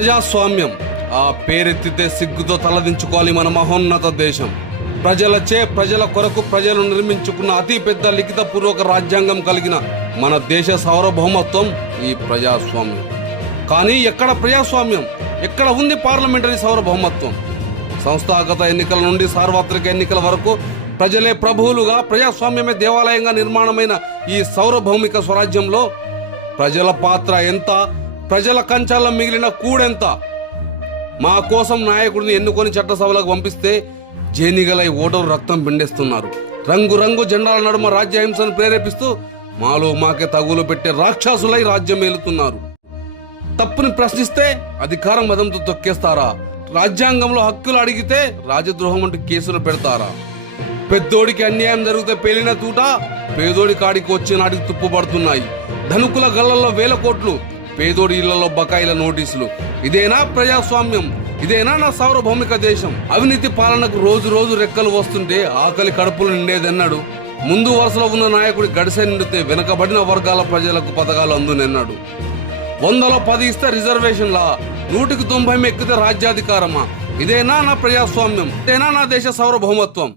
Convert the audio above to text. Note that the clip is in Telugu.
ప్రజాస్వామ్యం ఆ పేరెత్తితే సిగ్గుతో తలదించుకోవాలి మన మహోన్నత దేశం. ప్రజలచే ప్రజల కొరకు ప్రజలు నిర్మించుకున్న అతి పెద్ద లిఖిత పూర్వక రాజ్యాంగం కలిగిన మన దేశ సార్వభౌమత్వం ఈ ప్రజాస్వామ్యం. కానీ ఎక్కడ ప్రజాస్వామ్యం, ఎక్కడ ఉంది పార్లమెంటరీ సార్వభౌమత్వం? సంస్థాగత ఎన్నికల నుండి సార్వత్రిక ఎన్నికల వరకు ప్రజలే ప్రభువులుగా, ప్రజాస్వామ్యమే దేవాలయంగా నిర్మాణమైన ఈ సార్వభౌమిక స్వరాజ్యంలో ప్రజల పాత్ర ఎంత, ప్రజల కంచాల్లో మిగిలిన కూడెంత? మా కోసం నాయకుడిని ఎన్నుకొని చట్టసభలకు పంపిస్తే జేనిగలై ఓటరు రక్తం పిండేస్తున్నారు. రంగు జెండాల నడుమ రాజ్యహింసను ప్రేరేపిస్తూ మాలో మాకే తగులు పెట్టే రాక్షసులై రాజ్యం ఏలుతున్నారు. తప్పుని ప్రశ్నిస్తే అధికారం మదంతో తొక్కేస్తారా? రాజ్యాంగంలో హక్కులు అడిగితే రాజద్రోహం అంటూ కేసులు పెడతారా? పెద్దోడికి అన్యాయం జరిగితే పేలిన తూట పేదోడి కాడికి వచ్చే నాటికి తుప్పుపడుతున్నాయి. ధనుకుల గళ్లలో వేల కోట్లు, పేదోడి ఇళ్లలో బకాయిల నోటీసులు. ఇదేనా ప్రజాస్వామ్యం? ఇదేనా నా సార్వభౌమిక దేశం? అవినీతి పాలనకు రోజు రెక్కలు వస్తుంటే ఆకలి కడుపులు నిండేదన్నాడు. ముందు వరుసలో ఉన్న నాయకుడి గడిసె నిండితే వెనకబడిన వర్గాల ప్రజలకు పథకాలు అందునన్నాడు. 100లో 10 ఇస్తే రిజర్వేషన్లా, 100కి 90 ఎక్కితే రాజ్యాధికారమా? ఇదేనా నా ప్రజాస్వామ్యం? ఇదేనా నా దేశ సార్వభౌమత్వం?